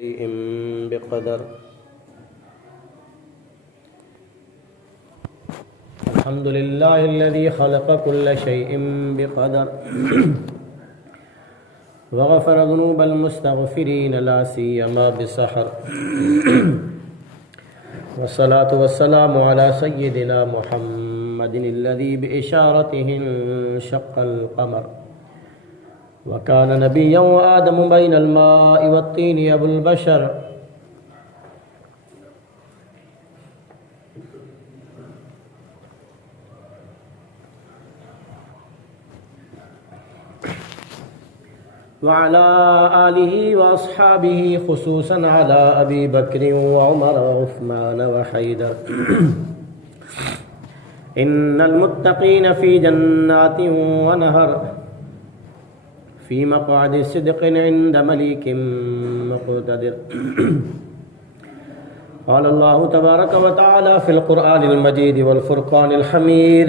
شيء بقدر. الحمد لله الذي خلق كل شيء بقدر وغفر ذنوب المستغفرين لا سيما بسحر. والصلاة والسلام على سيدنا محمد الذي بإشارته انشق القمر وكان نبيا وآدم بين الماء والطين أبو البشر. وعلى آله وأصحابه خصوصا على أبي بكر وعمر وعثمان وحيدر. إن المتقين في جنات ونهر في مقعد صدق عند مليك مقتدر. قال الله تبارك وتعالى في القرآن المجيد والفرقان الحميد: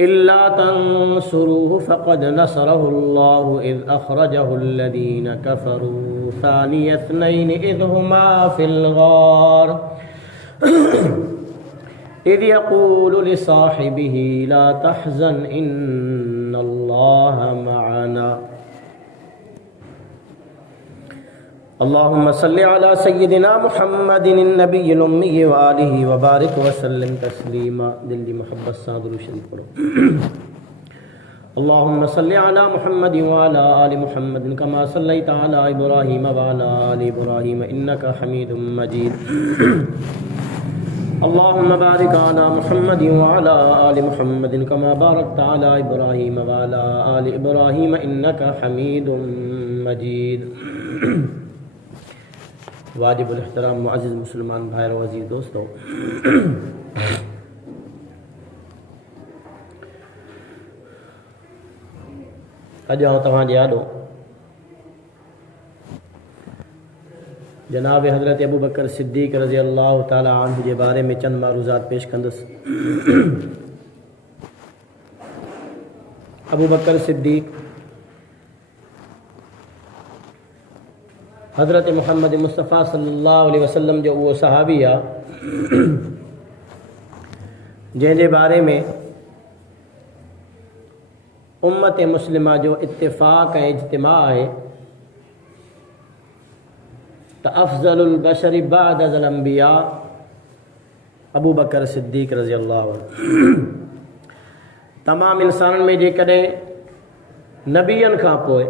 إلا تنصروه فقد نصره الله إذ أخرجه الذين كفروا ثاني اثنين إذ هما في الغار إذ يقول لصاحبه لا تحزن إن الله معنا. اللهم صل على سيدنا محمد النبي الأمي وآله وبارك وسلم تسليما. दिल की मोहब्बत से दुरूद शरीफ पढ़ो. اللهم صل على محمد وعلى آل محمد كما صليت على إبراهيم وعلى آل إبراهيم إنك حميد مجيد. اللهم بارك على محمد وعلى آل محمد كما باركت على إبراهيم وعلى آل إبراهيم إنك حميد مجيد. वाजिबुल इहतराम मुअज़्ज़िज़ मुसलमान भाइयों और अज़ीज़ दोस्तों, अॼु आउं तव्हांजे आॾो जनाब हज़रत अबू बकर सिद्दीक़ रज़ी अल्लाह ताला अन्हु जे बारे में चंद मारूज़ात पेश कंदुसि. अबू बकर सिद्दीक़ हज़रत मोहम्मद मुस्तफ़ा सल्लल्लाहु अलैहि वसल्लम जो उहो सहाबी आहे जंहिंजे बारे में उम्मत मुस्लिमा जो इत्तिफ़ाक़ ऐं इज्तिमा आहे त अफ़ज़लुल बशरि बअदल अंबिया अबू बकर सिद्दीक़ रज़ी अल्लाहु अन्हु. तमाम इंसाननि में जेकॾहिं नबियनि खां पोइ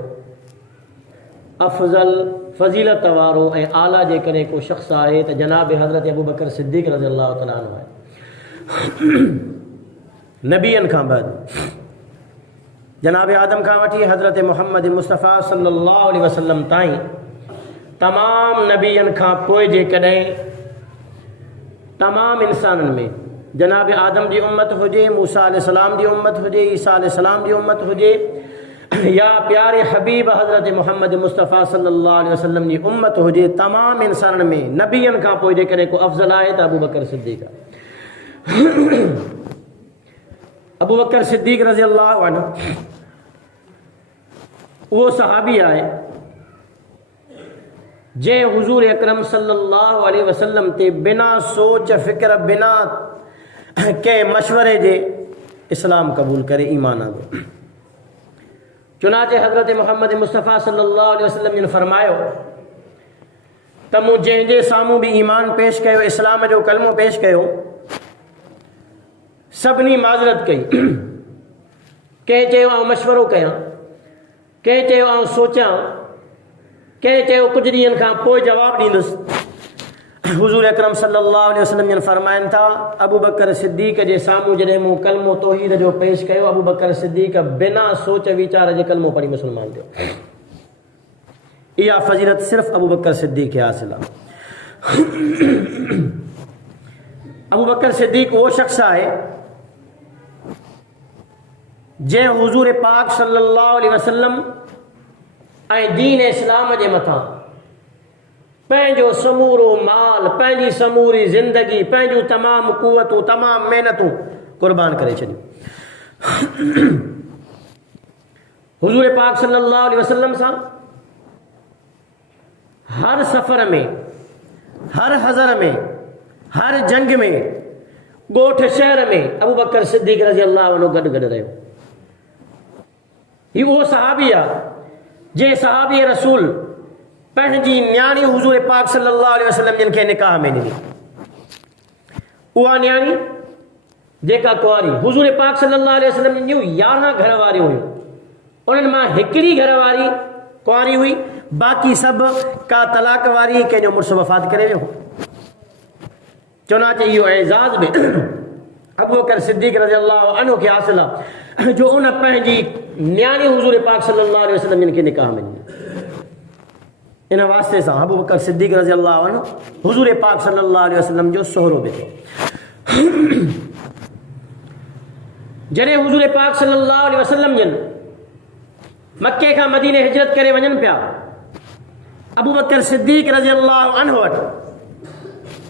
अफ़ज़ल फ़ज़ीलत वारो ऐं आला जेकॾहिं को शख़्स आहे त जनाब हज़रत अबू बकर सिद्दीक़ रज़ी अल्लाह ताला अन्हु आहे. नबियनि खां बाद जनाब आदम खां वठी हज़रत मोहम्मद मुस्तफ़ा सल्लल्लाहु अलैहि वसल्लम ताईं तमाम नबियनि खां पोइ जेकॾहिं तमाम इंसाननि में जनाब आदम जी उम्मत हुजे, मूसा अलैहिस्सलाम जी उम्मत हुजे, ईसा अलैहिस्सलाम जी उम्मत हुजे या प्यारे हबीब हज़रत मोहम्मद मुस्तफ़ा सल्लल्लाहु अलैहि वसल्लम जी उम्मत हुजे, तमाम इंसाननि में नबियनि खां पोइ जेकॾहिं को अफ़ज़ल आहे त अबू बकर सिद्दीक़ आहे. अबू बकर सिद्दीक़ रज़ी अल्लाहु अन्हु उहो सहाबी आहे जंहिं हुज़ूर अकरम सल्लल्लाहु अलैहि वसल्लम ते बिना सोच फ़िक्र बिना कंहिं मशवरे जे इस्लाम क़बूल करे ईमान आंदो. चुनाचे हज़रत मोहम्मद मुस्तफ़ा सल्लल्लाहु अलैहि वसल्लम जिन फरमायो त मूं जंहिंजे साम्हूं बि ईमान पेश कयो, इस्लाम जो कलमो पेश कयो, सभिनी माज़रत कई. कंहिं चयो आउं मशवरो कयां, कंहिं चयो आउं सोचां, कंहिं चयो कुझु ॾींहंनि खां पोइ जवाबु ॾींदुसि. हुज़ूर अकरम सल्लल्लाहु अलैहि वसल्लम जन फरमाइनि था अबू बकर सिद्दीक़ जे साम्हूं जॾहिं मूं कलमो तौहीद जो पेश कयो, अबू बकर सिद्दीक़ बिना सोच वीचार जे कलमो पढ़ी मुस्लमान थियो. इहा फ़ज़ीलत सिर्फ़ु अबू बकर सिद्दीक़ खे हासिल आहे. अबू बकर सिद्दीक़ उहो शख़्स आहे जंहिं हुज़ूर पाक सल्लल्लाहु अलैहि वसल्लम ऐं दीन इस्लाम जे मथां पंहिंजो समूरो माल, पंहिंजी समूरी ज़िंदगी, पंहिंजूं तमाम कुवतूं, तमाम महिनतूं क़ुर्बान करे छॾियूं. हुजूर पाक सल्लल्लाहु अलैहि वसल्लम सां हर सफ़र में, हर हज़र में, हर जंग में, ॻोठ शहर में अबू बकर सिद्दीक़ रज़ी अल्लाह अन्हु गॾु गॾु रहियो। ही उहो सहाबी आहे जंहिं सहाबी रसूल पंहिंजी न्याणी हुज़ूर पाक सल्लल्लाहु अलैहि वसल्लम जिन खे निकाह में ॾिनी। उहा न्याणी जेका कुंवारी हुज़ूर पाक सल्लल्लाहु अलैहि वसल्लम जूं 11 घर वारियूं हुयूं, उन्हनि मां हिकिड़ी घर वारी कुंवारी हुई, बाक़ी सभु का तलाक वारी, कंहिंजो मुड़ुसु वफ़ात करे वियो। चवंदा इहो एज़ाज़ बि अबू बकर सिद्दीक़ रज़ी अल्लाह अन्हु खे हासिल आहे जो उन पंहिंजी न्याणी हुज़ूर पाक सल्लल्लाहु अलैहि वसल्लम जिन खे निकाह में ॾिनी। इन वास्ते सां अबू बकर सिद्दीक़ रज़ी अल्लाह अन्हु हुज़ूर पाक सल्लल्लाहु अलैहि वसल्लम जो सोहरो बि थियो। जॾहिं हुज़ूर पाक सल्लल्लाहु अलैहि वसल्लम जिन मक्के खां मदीने हिजरत करे वञनि पिया, अबू बकर सिद्दीक़ रज़ी अल्लाह अन्हु वटि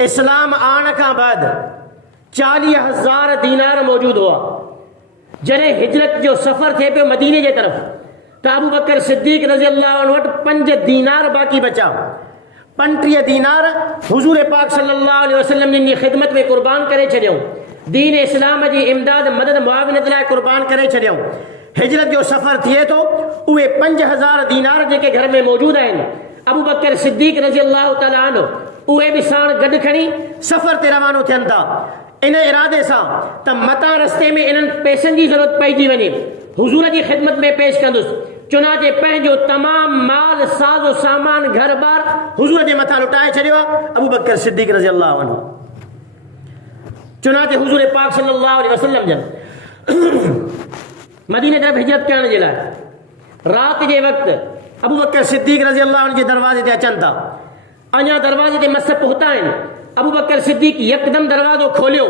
इस्लाम आण खां बाद 40,000 दीनार मौजूद हुआ। जॾहिं हिजरत जो सफ़र थिए पियो मदीने जे तरफ़ त अबू बकर सिद्दीक़ रज़ी अल्लाह अन्हु वटि 5 दीनार बाक़ी बचा। 35 दीनार हुज़ूर पाक सल्लल्लाहु अलैहि वसल्लम जी ख़िदमत में क़ुर्बान करे छॾियऊं, दीन इस्लाम जी इमदाद मदद मुआविनत लाइ क़ुर्बान करे छॾियऊं। हिजरत जो सफ़र थिए थो, उहे 5,000 दीनार जेके घर में मौजूद आहिनि, अबू बकर सिद्दीक़ रज़ी अल्लाह तआला अन्हु उहे बि साण गॾु खणी सफ़र ते रवानो थियनि था, इन इरादे सां त मतां रस्ते में इन्हनि पैसनि जी ज़रूरत पइजी वञे, हुज़ूर जी ख़िदमत में पेश कंदुसि। चुनाचे पंहिंजो तमामु माल साज़ो सामान घर बार हुज़ूर जे मथां लुटाए छॾियो आहे अबू बकर सिद्दीक़ रज़ी अल्लाह अन्हु। चुनाचे हुज़ूर पाक सल्लल्लाहु अलैहि वसल्लम जन मदीने तरफ़ हिजरत करण जे लाइ राति जे वक़्तु अबू बकर सिद्दीक़ रज़ी अल्लाह अन्हु जे दरवाज़े ते अचनि था। अञा दरवाज़े ते मस पहुता आहिनि। अबू बकर सिद्दीक़ यकदम दरवाज़ो खोलियो,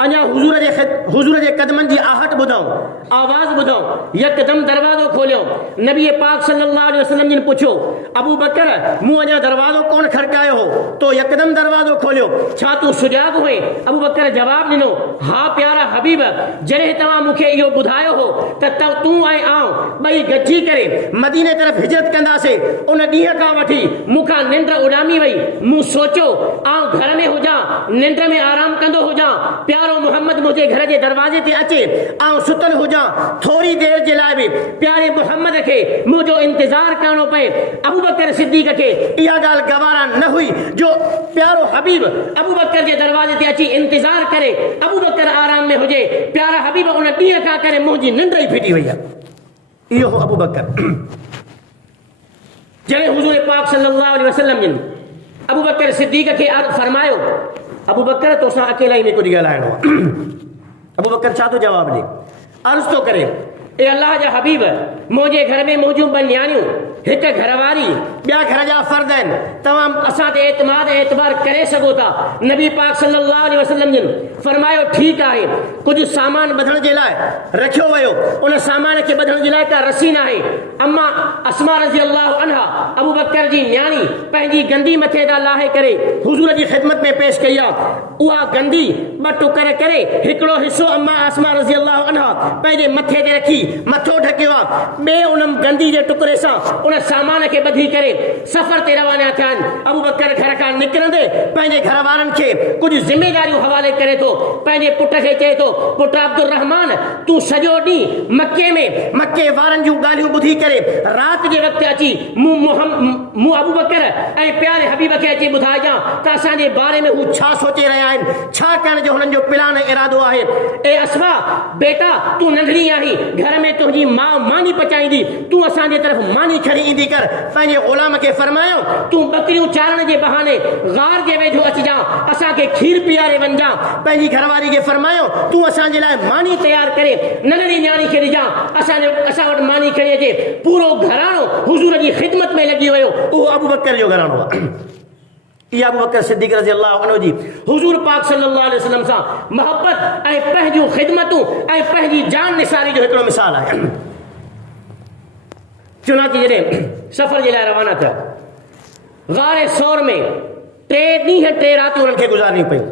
अञा हुज़ूर जे कदमनि जी आहट ॿुधऊं, आवाज़ ॿुधऊं, यकदम दरवाज़ो खोलियो। नबी पाक सल्लल्लाहु अलैहि वसल्लम जिन पुछो, अबू बकर मूं अञा दरवाज़ो कोन खड़कायो हो, तो यकदम दरवाज़ो खोलियो, छा तूं सुजाग हुए? अबू बकर जवाब ॾिनो, हा प्यारा हबीब, जॾहिं तव्हां मूंखे इहो ॿुधायो हो त तूं ऐं आउं ॿई गॾिजी करे मदीने तरफ़ हिजरत कंदासीं, उन ॾींहं खां वठी मूंखां निंड उॾामी वई। मूं सोचियो आउं घर में हुजां, निंड में आराम कंदो हुजां, प्यारो मोहम्मद मुंहिंजे घर जे दरवाज़े ते अचे, आउं सुतल हुजां, थोरी देर जे लाइ बि प्यारे मोहम्मद खे मुंहिंजो इंतज़ार करणो पए। अबू बकर सिद्दीक़ खे इहा ॻाल्हि गवारा न हुई जो प्यारो हबीब अबू बकर जे दरवाज़े ते अची इंतज़ार करे, अबू बकर आराम में हुजे। प्यारा हबीब उन ॾींहं खां करे मुंहिंजी निंड ई फिटी वई आहे। इहो हो अबू बकर। जॾहिं हुज़ूर पाक सल्लल्लाहु अलैहि वसल्लम जिन अबू बकर सिद्दीक़ खे फरमायो, अबू बकर तोसां अकेला ई में कुझु ॻाल्हाइणो आहे। अबू बकर छा थो जवाबु ॾे? अर्ज़ु थो करे, ए अल्लाह जा हबीब, मुंहिंजे घर में मौजूद 2 न्याणियूं, हिकु घरवारी, ॿिया घर जा फर्द आहिनि, तव्हां असां ते एतमाद एतबार करे सघो था। नबी पाक सल्लल्लाहु अलैहि वसल्लम जिन फरमायो, ठीकु आहे, कुझु सामान ॿधण जे लाइ रखियो वियो, उन सामान खे ॿधण जे लाइ का रसी न आहे। अम्मा अस्मा रज़ी अल्लाह अन्हा अबू बकर जी न्याणी पंहिंजी गंदी मथे तां लाहे करे हुज़ूर जी ख़िदमत में पेश कई आहे। उहा गंदी 2 टुकर करे हिकिड़ो हिसो अम्मा अस्मा रज़ी अल्लाह अन्हा पंहिंजे मथे ते रखी मथो ढकियो आहे, ॿिए उन गंदी जे टुकड़े सां उन सामान खे ॿधी करे सफ़र ते रवाना थिया आहिनि। अबू बकर घर खां निकिरंदे पंहिंजे घर वारनि खे कुझु ज़िमेदारियूं हवाले करे थो। पंहिंजे पुट खे चए थो, पुट अब्दुर रहमान, तूं सॼो ॾींहुं मके वारनि जूं ॻाल्हियूं ॿुधी करे राति जे वक़्तु अची मूं अबू बकर ऐं प्यारे हबीब खे अची ॿुधाइजां त असांजे बारे में हू छा सोचे रहिया आहिनि, छा करण जो हुननि जो प्लान ऐं इरादो आहे। ए अस्मा बेटा, तूं नंढड़ी आहीं, घर में तुंहिंजी माउ मानी पचाईंदी, तूं असांजे तरफ़ मानी खणी ईंदी कर। पंहिंजे ग़ुलाम खे फरमायो, तूं बकरियूं चारण जे बहाने गार जे वेझो अचिजां, असांखे खीर पीआरे वञजां। पंहिंजी घरवारी खे फरमायो, तूं असांजे लाइ मानी तयारु करे नंढड़ी न्याणी खे ॾिजां, असां वटि मानी खणी अचे। पूरो घराणो हुज़ूर जी ख़िदमत में लॻी वियो। उहो अबू बकर जो घराणो आहे। इहा अबू बकर सिद्दीक़ रज़ी अल्लाह अन्हु जी हुज़ूर पाक सल्लल्लाहु अलैहि वसल्लम सां मोहब्बत ऐं पंहिंजूं ख़िदमतूं ऐं पंहिंजी जान निसारी जो हिकिड़ो मिसाल आहे। चुनांचे जॾहिं सफ़र जे लाइ रवाना थिया, गारे सौर में 3 ॾींहं 3 रातियूं उन्हनि खे गुज़ारणी पयूं।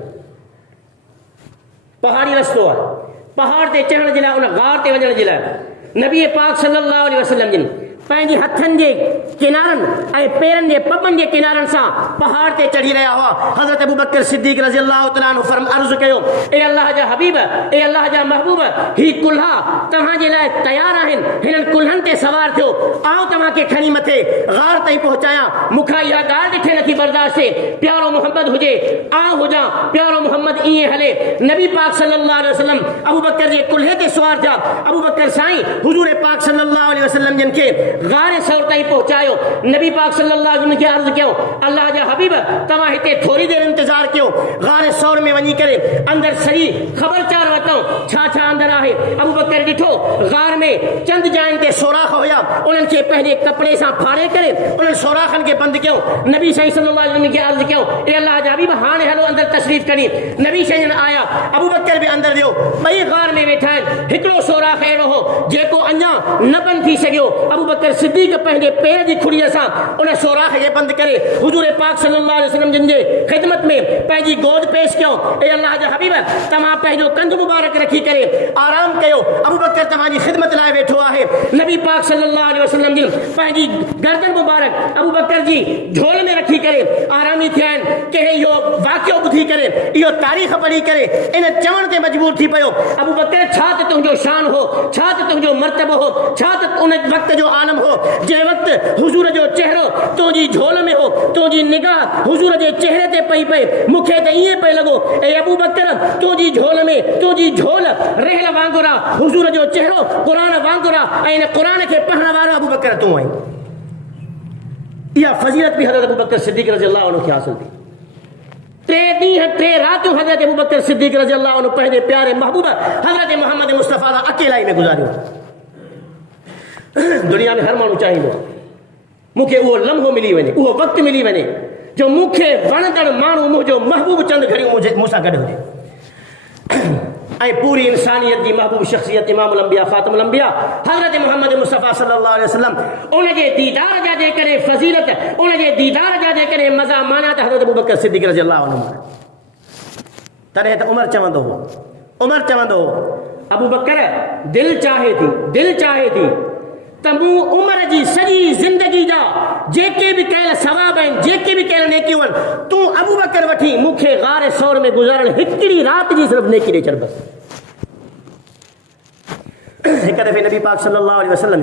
पहाड़ी रस्तो आहे, पहाड़ ते चढ़ण जे लाइ, उन गार ते वञण जे लाइ नबी पाक सल्लल्लाहु अलैहि वसल्लम जिन पंहिंजे हथनि जे किनारनि ऐं पेरनि जे पपनि जे किनारनि सां पहाड़ ते चढ़ी रहिया हुआ। हज़रत अबू बकर सिद्दीक़ रज़ी अल्लाह तआला अन्हु अर्ज़ु कयो, ए अल्लाह जा हबीब, ए अल्लाह जा महबूब, ही कुल्हा तव्हांजे लाइ तयारु आहिनि, हिननि कुल्हनि ते सवार थियो, आओ तव्हांखे खणी मथे गार ताईं पहुचायां। मूंखां इहा ॻाल्हि ॾिठे नथी बर्दाश्त थिए, प्यारो मोहम्मद हुजे, आउं हुजां, प्यारो मोहम्मद ईअं हले। नबी पाक सल्लल्लाहु अलैहि वसल्लम अबू बकर जे कुल्हे ते सवार थिया। अबू बकर साईं हुजूर पाक सल्लल्लाहु अलैहि वसल्लम जिन खे गारे सौर ताईं पहुचायो। नबी पाक सल्लल्लाहु अलैहि वसल्लम खे अर्ज़ कयो, अल्लाह जा हबीब, तव्हां हिते थोरी देर इंतजार कयो, गारे सौर में वञी करे अंदर सॼी ख़बरचार वठूं छा छा अंदर आहे। अबू बकर ॾिठो गार में चंद जाइनि ते सोराख हुया, उन्हनि खे पंहिंजे कपिड़े सां फाड़े करे उन्हनि सोराखनि खे बंदि कयो। नबी साईं सल्लल्लाहु अलैहि वसल्लम खे अर्ज़ कयो, ए अल्लाह जा हबीब, हाणे हलो अंदर तशरीफ़ करी। नबी साईं आया, अबू बकर बि अंदर वियो, ॿई गार में वेठा आहिनि। हिकिड़ो सोराख अहिड़ो हो जेको अञा न बंदि थी सघियो। अबू बकर सिद्दीक़ पंहिंजे पेर जी खुड़ीअ सां उन सोराख खे बंदि करे हुजूर पाक सल्लल्लाहु अलैहि वसल्लम जिन जे ख़िदमत में पंहिंजी गोद पेश कयो। ए अल्लाह जा हबीब, तव्हां पंहिंजो कंध मुबारक रखी करे आराम कयो, अबू बकर तव्हांजी ख़िदमत लाइ वेठो आहे। नबी पाक सल्लल्लाहु अलैहि वसल्लम जिन पंहिंजी गर्दन मुबारक अबू बकर जी झोल में रखी करे आरामी थिया आहिनि। कंहिं इहो वाक़ियो ॿुधी करे, इहो तारीख़ पढ़ी करे इन चवण ते मजबूर थी पियो, अबू बकर, छा त तुंहिंजो शान हो, छा त तुंहिंजो मर्तबो हो, छा त उन वक़्त जो आलम हो जंहिं वक़्तु हुजूर जो चेहरो तुंहिंजी झोल में हो, तुंहिंजी निगाह हुजूर जे चेहरे ते पई पए। मूंखे त ईअं पियो लॻो, ए अबू बकर, तुंहिंजी झोल में तुंहिंजी झोल रहल वांगुरु आहे, हुजूर जो चेहरो क़ुरान वांगुरु आहे, ऐं इन क़ुरान खे पढ़ण वारो अबू बकर तूं आहीं। इहा फज़ीलत बि हज़रत अबू बकर सिद्दीक़ रज़ी अल्लाह अन्हु खे हासिल थी। 3 ॾींहं 3 रातियूं हज़रत अबू बकर सिद्दीक़ रज़ी अल्लाह अन्हु पंहिंजे प्यारे महबूब हज़रत मोहम्मद मुस्तफ़ा सां अकेलाई में गुज़ारियो। दुनिया में हर माण्हू चाहींदो आहे मूंखे उहो लम्हो मिली वञे, उहो वक़्तु मिली वञे जो मूंखे वणंदड़ माण्हू मुंहिंजो महबूब चंद घड़ियूं मूंसां गॾु हुजे। ऐं पूरी इंसानियत जी महबूब शख़्सियत इमामुल अंबिया ख़ातमुल अंबिया हज़रत मोहम्मद मुस्तफ़ा सल्लल्लाहु अलैहि वसल्लम उन जे दीदार जा जेकॾहिं फ़ज़ीलत, उन जे दीदार जा जेकॾहिं मज़ा माना त हज़रत अबू बकर सिद्दीक़ रज़ी अल्लाह अन्हु। तॾहिं त उमर चवंदो हो, अबू बकर, दिलि चाहे थी त मूं उमर जी सॼी ज़िंदगी जा जेके बि कयल सवाब आहिनि, जेके बि कयल नेकियूं आहिनि, तूं अबू बकर वठी मूंखे गारे सौर में गुज़ारण हिकिड़ी राति जी सिर्फ़ु नेकी ॾे छॾ बसि। हिकु दफ़े नबी पाक सल्लल्लाहु अलैहि वसल्लम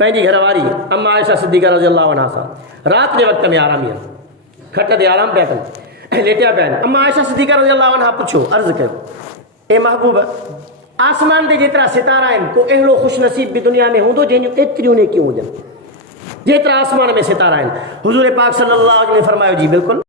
पंहिंजी घरवारी अम्मा आयशा सिद्दीक़ा रज़ी अल्लाह अन्हा सां राति जे वक़्त में आरामी आहिनि, खट ते आराम पिया कनि ऐं लेटिया पिया आहिनि। अम्मा आयशा सिद्दीक़ा रज़ी अल्लाह अन्हा पुछियो, अर्ज़ु कयो, ए महबूब, आसमान ते जेतिरा सितारा आहिनि, को अहिड़ो ख़ुशि नसीब बि दुनिया में हूंदो जंहिंजूं एतिरियूं नेकियूं हुजनि जेतिरा आसमान में सितारा आहिनि? हुज़ूर पाक सल्लल्लाहु अलैहि वसल्लम फरमायो, जी बिल्कुलु।